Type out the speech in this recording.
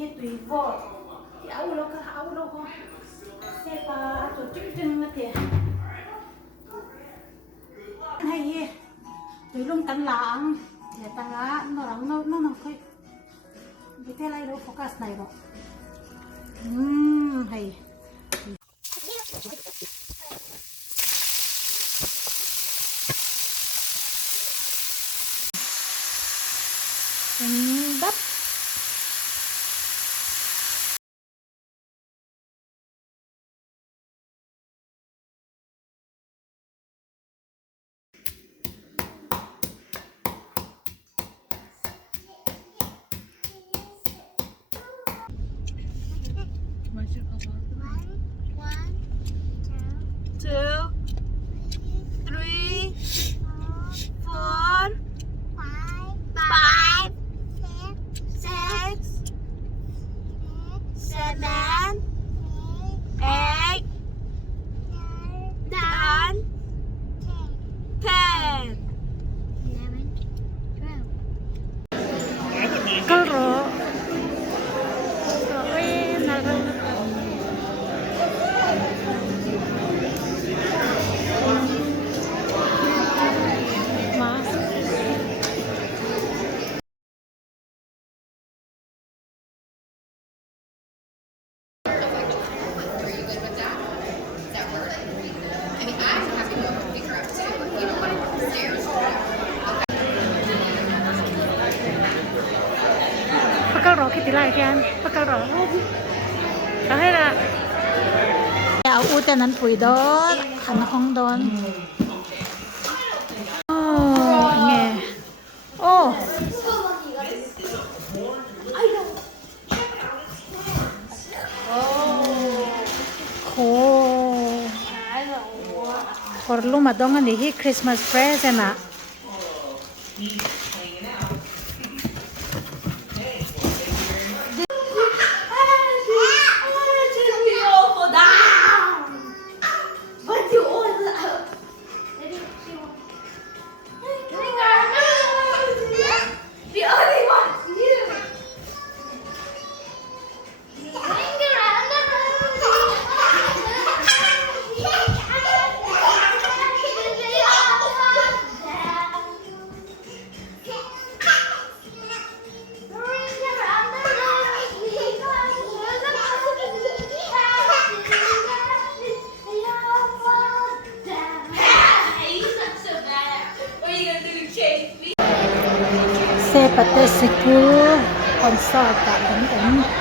hết tùy vợ thì áo đâu có xe bà tổ chức chân thì hay tùy luôn tận lãng để tận lãng nó khơi cái thế này đâu focus này đâu hay đắp two, three, four, five, six, seven, eight, nine, 10. Kalau Pakal roh kita lagi kan, pakal roh. Akhirnya ya utenan pui don, han hong don. Oh, nge. Oh. Oh. Perlu madongan di Christmas present ah. Xe bật tay xịt cua còn sò cả bánh bánh